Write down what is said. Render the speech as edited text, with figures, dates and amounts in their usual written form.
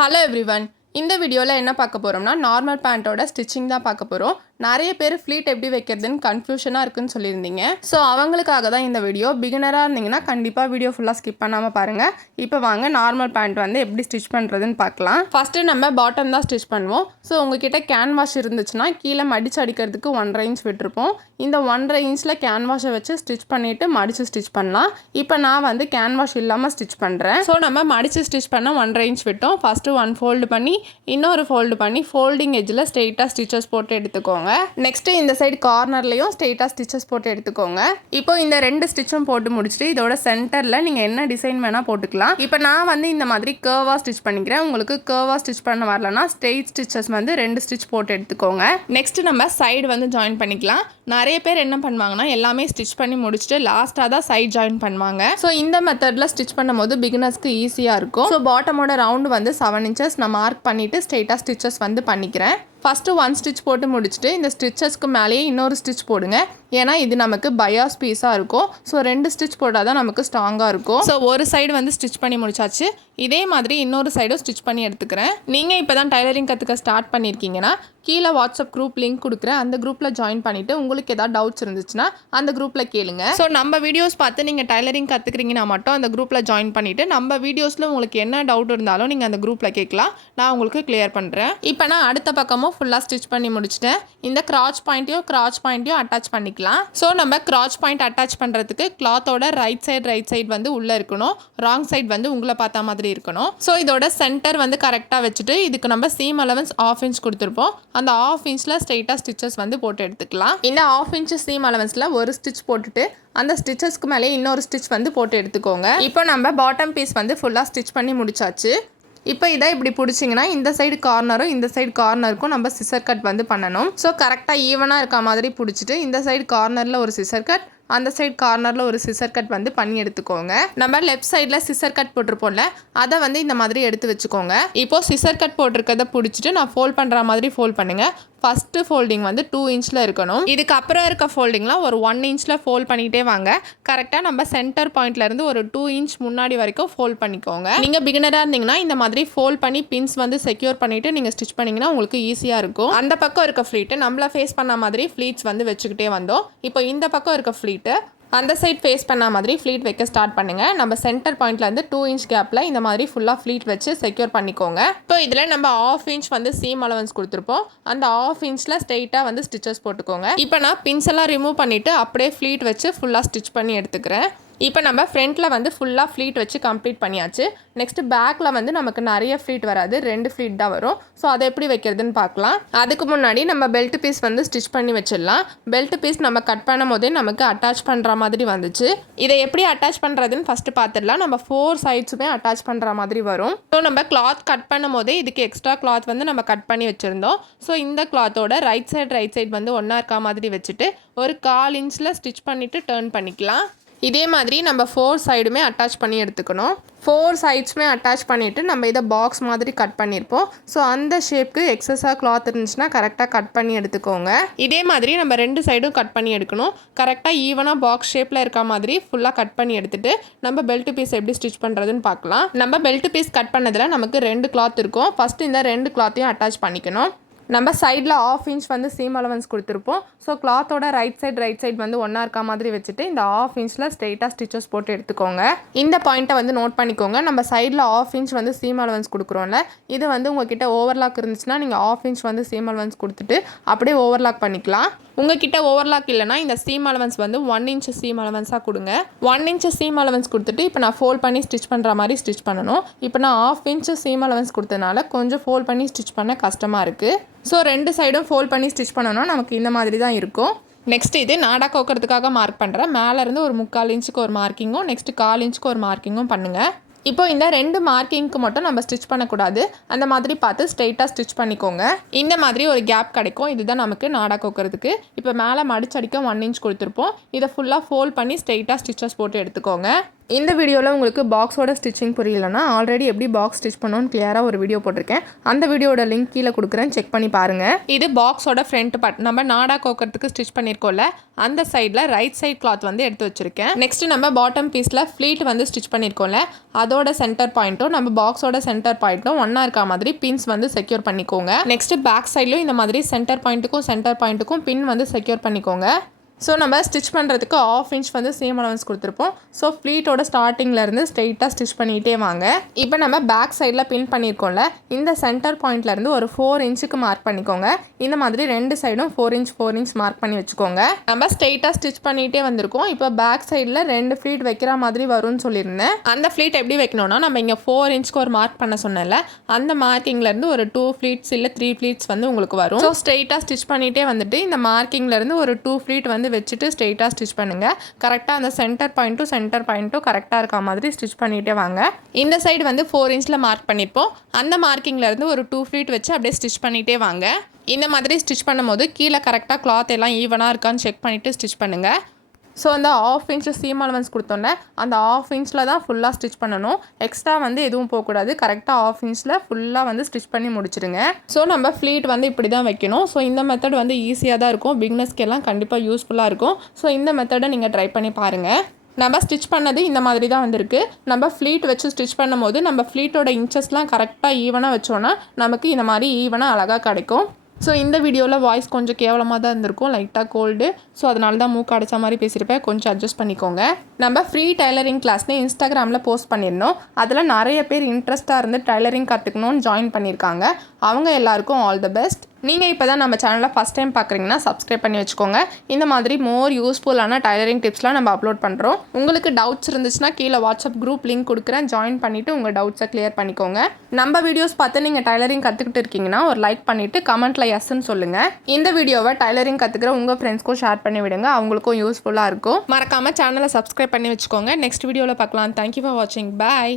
Hello everyone. இந்த வீடியோல என்ன பார்க்க போறோம்னா நார்மல் பேண்டோட ஸ்டிச்சிங் தான் பார்க்க போறோம். நிறைய பேர் ஃப்ளீட் எப்படி வைக்கிறதுன்னு கன்ஃபியூஷனா இருக்குன்னு சொல்லியிருந்தீங்க. ஸோ அவங்களுக்காக தான் இந்த வீடியோ. பிகினரா இருந்தீங்கன்னா கண்டிப்பா வீடியோ ஃபுல்லா ஸ்கிப் பண்ணாம பாருங்க. இப்போ வாங்க நார்மல் பேண்ட் வந்து எப்படி ஸ்டிச் பண்றதுன்னு பார்க்கலாம். ஃபர்ஸ்ட் நம்ம பாட்டம் தான் ஸ்டிச் பண்ணுவோம். ஸோ உங்ககிட்ட கேன்வாஷ் இருந்துச்சுன்னா கீழே மடிச்சு அடிக்கிறதுக்கு 1.5 இன்ச் விட்டுருப்போம். இந்த 1.5 இன்ச்சில் கேன்வாஷை வச்சு ஸ்டிச் பண்ணிவிட்டு மடித்து ஸ்டிச் பண்ணலாம். இப்போ நான் வந்து கேன்வாஷ் இல்லாமல் ஸ்டிச் பண்ணுறேன். ஸோ நம்ம மடித்து ஸ்டிச் பண்ண 1.5 இன்ச் விட்டோம். ஃபஸ்ட்டு 1 ஃபோல்டு பண்ணி இன்னொரு ஃபோல்டு பண்ணி ஃபோல்டிங் எஜ்ஜில் ஸ்ட்ரெயிட்டாக ஸ்டிச்சஸ் போட்டு எடுத்துக்கோங்க. நெக்ஸ்ட்டு இந்த சைடு கார்னர்லேயும் ஸ்ட்ரெயிட்டாக ஸ்டிச்சஸ் போட்டு எடுத்துக்கோங்க. இப்போ இந்த 2 ஸ்டிச்சும் போட்டு முடிச்சுட்டு இதோட சென்டரில் நீங்கள் என்ன டிசைன் வேணால் போட்டுக்கலாம். இப்போ நான் வந்து இந்த மாதிரி கர்வாக ஸ்டிச் பண்ணிக்கிறேன். உங்களுக்கு கர்வாக ஸ்டிச் பண்ண வரலன்னா ஸ்ட்ரெயிட் ஸ்டிச்சஸ் வந்து 2 ஸ்டிச் போட்டு எடுத்துக்கோங்க. நெக்ஸ்ட்டு நம்ம சைடு வந்து ஜாயின் பண்ணிக்கலாம். நிறைய பேர் என்ன பண்ணுவாங்கன்னா எல்லாமே ஸ்டிச் பண்ணி முடிச்சுட்டு லாஸ்ட்டாக தான் சைட் ஜாயின் பண்ணுவாங்க. ஸோ இந்த மெத்தடில் ஸ்டிச் பண்ணும்போது பிகினர்ஸ்க்கு ஈஸியாக இருக்கும். ஸோ பாட்டமோட ரவுண்டு வந்து 7 இன்ச்சஸ் நான் மார்க் பண்ணிவிட்டு ஸ்ட்ரெயிட்டாக ஸ்டிச்சஸ் வந்து பண்ணிக்கிறேன். ஃபஸ்ட்டு 1 ஸ்டிச் போட்டு முடிச்சுட்டு இந்த ஸ்டிச்சஸ்க்கு மேலேயே இன்னொரு ஸ்டிச் போடுங்க. ஏன்னா இது நமக்கு பயாஸ் பீஸாக இருக்கும். ஸோ 2 ஸ்டிச் போட்டால் தான் நமக்கு ஸ்ட்ராங்காக இருக்கும். ஸோ ஒரு சைடு வந்து ஸ்டிச் பண்ணி முடிச்சாச்சு. இதே மாதிரி இன்னொரு சைடும் ஸ்டிச் பண்ணி எடுத்துக்கிறேன். நீங்கள் இப்போ தான் டைலரிங் கற்றுக்க ஸ்டார்ட் பண்ணியிருக்கீங்கன்னா கீழே வாட்ஸ்அப் குரூப் லிங்க் கொடுக்குறேன். அந்த குரூப்பில் ஜாயின் பண்ணிவிட்டு உங்களுக்கு ஏதாவது டவுட்ஸ் இருந்துச்சுன்னா அந்த குரூப்பில் கேளுங்க. ஸோ நம்ம வீடியோஸ் பார்த்து நீங்கள் டைலரிங் கற்றுக்குறீங்கன்னா மட்டும் அந்த குரூப்பில் ஜாயின் பண்ணிவிட்டு நம்ம வீடியோஸில் உங்களுக்கு என்ன டவுட் இருந்தாலும் நீங்கள் அந்த குரூப்பில் கேட்கலாம். நான் உங்களுக்கு கிளியர் பண்ணுறேன். இப்போ நான் அடுத்த பக்கமும் ஃபுல்லாக ஸ்டிச் பண்ணி முடிச்சிட்டேன். இந்த கிராச் பாயிண்ட்டையும் அட்டாச் பண்ணிக்கலாம். ஸோ நம்ம கிராச் பாயிண்ட் அட்டாச் பண்ணுறதுக்கு கிளாத்தோட ரைட் சைடு வந்து உள்ளே இருக்கணும். ராங் சைடு வந்து உங்களை பார்த்தா மாதிரி இருக்கணும். ஸோ இதோட சென்டர் வந்து கரெக்டாக வச்சுட்டு இதுக்கு நம்ம சீம் அலவன்ஸ் 1/2 இன்ச் கொடுத்துருப்போம். அந்த 1/2 இன்ச்சில் ஸ்ட்ரெயிட்டாக ஸ்டிச்சஸ் வந்து போட்டு எடுத்துக்கலாம். இந்த 1/2 இன்ச் சீம் அலவன்ஸில் ஒரு ஸ்டிச் போட்டுட்டு அந்த ஸ்டிச்சஸ்க்கு மேலே இன்னொரு ஸ்டிச் வந்து போட்டு எடுத்துக்கோங்க. இப்போ நம்ம பாட்டம் பீஸ் வந்து ஃபுல்லாக ஸ்டிச் பண்ணி முடிச்சாச்சு. இப்போ இதை இப்படி பிடிச்சிங்கன்னா இந்த சைடு கார்னரும் இந்த சைடு கார்னருக்கும் நம்ம சிசர் கட் வந்து பண்ணணும். ஸோ கரெக்டாக ஈவனாக இருக்க மாதிரி பிடிச்சிட்டு இந்த சைடு கார்னரில் ஒரு சிசர் கட், அந்த சைடு கார்னரில் ஒரு சிசர் கட் வந்து பண்ணி எடுத்துக்கோங்க. நம்ம லெஃப்ட் சைடில் சிசர் கட் போட்டிருப்போம்ல அதை வந்து இந்த மாதிரி எடுத்து வச்சுக்கோங்க. இப்போது சிசர் கட் போட்டிருக்கதை பிடிச்சிட்டு நான் ஃபோல்ட் பண்ணுற மாதிரி ஃபோல்ட் பண்ணுங்கள். ஃபஸ்ட்டு ஃபோல்டிங் வந்து 2 இன்ச்சில் இருக்கணும். இதுக்கு அப்புறம் இருக்க ஃபோல்டிங்லாம் ஒரு 1 இன்ச்சில் ஃபோல்ட் பண்ணிகிட்டே வாங்க. கரெக்டாக நம்ம சென்டர் பாயிண்ட்லேருந்து ஒரு 2 இன்ச் முன்னாடி வரைக்கும் ஃபோல்ட் பண்ணிக்கோங்க. நீங்கள் பிகினராக இருந்தீங்கன்னா இந்த மாதிரி ஃபோல்ட் பண்ணி பின்ஸ் வந்து செக்யூர் பண்ணிவிட்டு நீங்கள் ஸ்டிச் பண்ணிங்கன்னா உங்களுக்கு ஈஸியாக இருக்கும். அந்த பக்கம் இருக்க ஃப்ளீட்டு நம்மளை ஃபேஸ் பண்ண மாதிரி ஃப்ளீட்ஸ் வந்து வச்சுக்கிட்டே வந்தோம். இப்போ இந்த பக்கம் இருக்க ஃப்ளீட்டு அந்த சைட் ஃபேஸ் பண்ண மாதிரி ஃப்ளீட் வைக்க ஸ்டார்ட் பண்ணுங்கள். நம்ம சென்டர் பாயிண்ட்லேருந்து 2 இன்ச் கேப்பில் இந்த மாதிரி ஃபுல்லாக ஃப்ளீட் வச்சு செக்யூர் பண்ணிக்கோங்க. இப்போ இதில் நம்ம 1/2 இன்ச் வந்து சீம் அலவன்ஸ் கொடுத்துருப்போம். அந்த 1/2 இன்ச்சில் ஸ்ட்ரெயிட்டாக வந்து ஸ்டிச்சஸ் போட்டுக்கோங்க. இப்போ நான் பின்ஸ் எல்லாம் ரிமூவ் பண்ணிவிட்டு அப்படியே ஃப்ளீட் வச்சு ஃபுல்லாக ஸ்டிச் பண்ணி எடுத்துக்கிறேன். இப்போ நம்ம ஃப்ரண்ட்டில் வந்து ஃபுல்லாக ஃப்ளீட் வச்சு கம்ப்ளீட் பண்ணியாச்சு. நெக்ஸ்ட் பேக்கில் வந்து நமக்கு நிறைய ஃப்ளீட் வராது, 2 ஃப்ளீட் தான் வரும். ஸோ அதை எப்படி வைக்கிறதுன்னு பார்க்கலாம். அதுக்கு முன்னாடி நம்ம பெல்ட் பீஸ் வந்து ஸ்டிச் பண்ணி வச்சிடலாம். பெல்ட் பீஸ் நம்ம கட் பண்ணும் போதே நமக்கு அட்டாச் பண்ணுற மாதிரி வந்துச்சு. இதை எப்படி அட்டாச் பண்ணுறதுன்னு ஃபஸ்ட்டு பார்த்துடலாம். நம்ம 4 சைட்ஸுமே அட்டாச் பண்ணுற மாதிரி வரும். ஸோ நம்ம கிளாத் கட் பண்ணும் போதே இதுக்கு எக்ஸ்ட்ரா கிளாத் வந்து நம்ம கட் பண்ணி வச்சுருந்தோம். ஸோ இந்த கிளாத்தோட ரைட் சைடு வந்து ஒன்றா இருக்க மாதிரி வச்சுட்டு ஒரு 1/4 இன்ச்சில் ஸ்டிச் பண்ணிவிட்டு டர்ன் பண்ணிக்கலாம். இதே மாதிரி நம்ம 4 சைடுமே அட்டாச் பண்ணி எடுத்துக்கணும். 4 சைட்ஸுமே அட்டாச் பண்ணிவிட்டு நம்ம இதை பாக்ஸ் மாதிரி கட் பண்ணியிருப்போம். ஸோ அந்த ஷேப்க்கு எக்ஸஸாக கிளாத் இருந்துச்சுன்னா கரெக்டாக கட் பண்ணி எடுத்துக்கோங்க. இதே மாதிரி நம்ம 2 சைடும் கட் பண்ணி எடுக்கணும். கரெக்டாக ஈவனாக பாக்ஸ் ஷேப்பில் இருக்க மாதிரி ஃபுல்லாக கட் பண்ணி எடுத்துகிட்டு நம்ம பெல்ட் பீஸ் எப்படி ஸ்டிச் பண்ணுறதுன்னு பார்க்கலாம். நம்ம பெல்ட் பீஸ் கட் பண்ணதில் நமக்கு 2 கிளாத் இருக்கும். ஃபஸ்ட்டு இந்த 2 கிளாத்தையும் அட்டாச் பண்ணிக்கணும். நம்ம சைடில் 1/2 இன்ச் வந்து சீம் அலவன்ஸ் கொடுத்துருப்போம். ஸோ கிளாத்தோட ரைட் சைடு வந்து ஒன்றா இருக்க மாதிரி வச்சுட்டு இந்த 1/2 இன்ச்சில் ஸ்ட்ரெயிட்டாக ஸ்டிச்சஸ் போட்டு எடுத்துக்கோங்க. இந்த பாயிண்ட்டை வந்து நோட் பண்ணிக்கோங்க. நம்ம சைடில் 1/2 இன்ச் வந்து சீம் அலவன்ஸ் கொடுக்குறோம்ல, இது வந்து உங்ககிட்ட ஓவர்லாக் இருந்துச்சுன்னா நீங்கள் 1/2 இன்ச் வந்து சீம் அலவன்ஸ் கொடுத்துட்டு அப்படியே ஓவர்லாக் பண்ணிக்கலாம். உங்ககிட்ட ஓவர்லாக் இல்லைனா இந்த சீம் அலவன்ஸ் வந்து 1 இன்ச் சீம் அலவன்ஸாக கொடுங்க. 1 இன்ச் சீம் அலவன்ஸ் கொடுத்துட்டு இப்போ நான் ஃபோல்ட் பண்ணி ஸ்டிச் பண்ணுற மாதிரி ஸ்டிச் பண்ணணும். இப்போ நான் 1/2 இன்ச் சீம் அலவன்ஸ் கொடுத்ததுனால கொஞ்சம் ஃபோல்ட் பண்ணி ஸ்டிச் பண்ண கஷ்டமாக இருக்குது. ஸோ 2 சைடும் ஃபோல்ட் பண்ணி ஸ்டிச் பண்ணணும். நமக்கு இந்த மாதிரி தான் இருக்கும். நெக்ஸ்ட் இது நாடா கோக்கிறதுக்காக மார்க் பண்ணுறேன். மேலேருந்து ஒரு 3/4 இன்ச்சுக்கு ஒரு மார்க்கிங்கும் நெக்ஸ்ட் 1/4 இன்ச்சுக்கு ஒரு மார்க்கிங்கும் பண்ணுங்கள். இப்போ இந்த 2 மார்க்கிங்க்கு மட்டும் நம்ம ஸ்டிச் பண்ணக்கூடாது. அந்த மாதிரி பார்த்து ஸ்ட்ரெயிட்டாக ஸ்டிச் பண்ணிக்கோங்க. இந்த மாதிரி ஒரு கேப் கிடைக்கும். இதுதான் நமக்கு நாடா கோக்கிறதுக்கு. இப்போ மேலே மடிச்சடிக்க 1 இன்ச் கொடுத்துருப்போம். இதை ஃபுல்லாக ஃபோல்ட் பண்ணி ஸ்ட்ரெயிட்டாக ஸ்டிச்சஸ் போட்டு எடுத்துக்கோங்க. இந்த வீடியோவில் உங்களுக்கு பாக்ஸோட ஸ்டிச்சிங் புரியலன்னா ஆல்ரெடி எப்படி பாக்ஸ் ஸ்டிச் பண்ணணும்னு கிளியராக ஒரு வீடியோ போட்டிருக்கேன். அந்த வீடியோட லிங்க் கீழே கொடுக்குறேன், செக் பண்ணி பாருங்கள். இது பாக்ஸோட ஃப்ரண்ட் பார்ட். நம்ம நாடா கோக்கிறதுக்கு ஸ்டிச் பண்ணியிருக்கோம்ல, அந்த சைடில் ரைட் சைட் கிளாத் வந்து எடுத்து வச்சுருக்கேன். நெக்ஸ்ட் நம்ம பாட்டம் பீஸில் ஃப்ளீட் வந்து ஸ்டிச் பண்ணியிருக்கோம்ல, அதோட சென்டர் பாயிண்ட்டும் நம்ம பாக்ஸோட சென்டர் பாயிண்ட்டும் ஒன்றா இருக்க மாதிரி பின்ஸ் வந்து செக்யூர் பண்ணிக்கோங்க. நெக்ஸ்ட் பேக் சைட்லையும் இந்த மாதிரி சென்டர் பாயிண்ட்டுக்கும் பின் வந்து செக்யூர் பண்ணிக்கோங்க. ஸோ நம்ம ஸ்டிச் பண்ணுறதுக்கு 1/2 இன்ச் வந்து சேம் அலவன்ஸ் கொடுத்துருப்போம். ஸோ ஃப்ளீட்டோட ஸ்டார்டிங்லேருந்து ஸ்ட்ரெயிட்டாக ஸ்டிச் பண்ணிகிட்டே வாங்க. இப்போ நம்ம பேக் சைடில் பின் பண்ணியிருக்கோம்ல, இந்த சென்டர் பாயிண்ட்லேருந்து ஒரு 4 இன்ச்சுக்கு மார்க் பண்ணிக்கோங்க. இந்த மாதிரி 2 சைடும் 4 இன்ச் மார்க் பண்ணி வச்சுக்கோங்க. நம்ம ஸ்ட்ரெயிட்டாக ஸ்டிச் பண்ணிகிட்டே வந்திருக்கோம். இப்போ பேக் சைடில் 2 ஃப்ளீட் வைக்கிற மாதிரி வரும்னு சொல்லியிருந்தேன். அந்த ஃப்ளீட் எப்படி வைக்கணும்னா, நம்ம இங்கே 4 இன்ச்சுக்கு ஒரு மார்க் பண்ண சொன்னேன்ல, அந்த மார்க்கிங்லேருந்து ஒரு 2 ஃப்ளீட்ஸ் இல்லை 3 ஃப்ளீட்ஸ் வந்து உங்களுக்கு வரும். ஸோ ஸ்ட்ரெயிட்டாக ஸ்டிச் பண்ணிகிட்டே வந்துட்டு இந்த மார்க்கிங்லேருந்து ஒரு 2 ஃப்ளீட் வந்து வச்சுட்டு ஸ்ட்ரெயிட்டாக ஸ்டிச் பண்ணுங்கள். கரெக்டாக அந்த சென்டர் பாயிண்ட்டும் கரெக்டாக இருக்க மாதிரி ஸ்டிச் பண்ணிகிட்டே வாங்க. இந்த சைடு வந்து 4 இன்ச்சில் மார்க் பண்ணியிருப்போம். அந்த மார்க்கிங்லேருந்து ஒரு 2 ஃப்ளீட் வச்சு அப்படியே ஸ்டிச் பண்ணிகிட்டே வாங்க. இந்த மாதிரி ஸ்டிச் பண்ணும்போது கீழே கரெக்டாக கிளாத் எல்லாம் ஈவனாக இருக்கான்னு செக் பண்ணிவிட்டு ஸ்டிச் பண்ணுங்கள். ஸோ அந்த 1/2 இன்ச் சீம் அலவன்ஸ் கொடுத்தோன்னே அந்த 1/2 இன்ச்சில் தான் ஃபுல்லாக ஸ்டிச் பண்ணணும். எக்ஸ்ட்ரா வந்து எதுவும் போகக்கூடாது. கரெக்டாக 1/2 இன்ச்சில் ஃபுல்லாக வந்து ஸ்டிச் பண்ணி முடிச்சிடுங்க. ஸோ நம்ம ஃப்ளீட் வந்து இப்படி தான் வைக்கணும். ஸோ இந்த மெத்தட் வந்து ஈஸியாக தான் இருக்கும். பிகினர்ஸ்க்கெல்லாம் கண்டிப்பாக யூஸ்ஃபுல்லாக இருக்கும். ஸோ இந்த மெத்தடை நீங்கள் ட்ரை பண்ணி பாருங்கள். நம்ம ஸ்டிச் பண்ணது இந்த மாதிரி தான் வந்திருக்கு. நம்ம ஃப்ளீட் வச்சு ஸ்டிச் பண்ணும்போது நம்ம ஃப்ளீட்டோட இன்ச்சஸ்லாம் கரெக்டாக ஈவனாக வச்சோன்னா நமக்கு இந்த மாதிரி ஈவனாக அழகாக கிடைக்கும். ஸோ இந்த வீடியோவில் வாய்ஸ் கொஞ்சம் கேவலமாக தான் இருந்திருக்கும், லைட்டாக கோல்டு. ஸோ அதனால தான் மூக்கு அடைச்ச மாதிரி பேசியிருப்பேன், கொஞ்சம் அட்ஜஸ்ட் பண்ணிக்கோங்க. நம்ம ஃப்ரீ டைலரிங் கிளாஸ்னு இன்ஸ்டாகிராமில் போஸ்ட் பண்ணியிருந்தோம். அதில் நிறைய பேர் இன்ட்ரெஸ்ட்டாக இருந்து டைலரிங் கற்றுக்கணும்னு ஜாயின் பண்ணியிருக்காங்க. அவங்க எல்லாருக்கும் ஆல் தி பெஸ்ட். நீங்கள் இப்போ தான் நம்ம சேனலில் ஃபஸ்ட் டைம் பார்க்குறீங்கன்னா சப்ஸ்கிரைப் பண்ணி வச்சுக்கோங்க. இந்த மாதிரி மோர் யூஸ்ஃபுல்லான டைலரிங் டிப்ஸ்லாம் நம்ம அப்லோட் பண்ணுறோம். உங்களுக்கு டவுட்ஸ் இருந்துச்சுன்னா கீழே வாட்ஸ்அப் குரூப் லிங்க் கொடுக்குறேன், ஜாயின் பண்ணிவிட்டு உங்கள் டவுட்ஸை கிளியர் பண்ணிக்கோங்க. நம்ம வீடியோஸ் பார்த்து நீங்கள் டைலரிங் கற்றுக்கிட்டு இருக்கீங்கன்னா ஒரு லைக் பண்ணிவிட்டு கமெண்ட்டில் எஸ்ன்னு சொல்லுங்கள். இந்த வீடியோவை டைலரிங் கற்றுக்கிற உங்கள் ஃப்ரெண்ட்ஸ்க்கும் ஷேர் பண்ணி விடுங்க, அவங்களுக்கும் யூஸ்ஃபுல்லாக இருக்கும். மறக்காமல் சேனலை சப்ஸ்கிரைப் பண்ணி வச்சுக்கோங்க. நெக்ஸ்ட் வீடியோவில் பார்க்கலாம். தேங்க்யூ ஃபார் வாட்சிங். பாய்.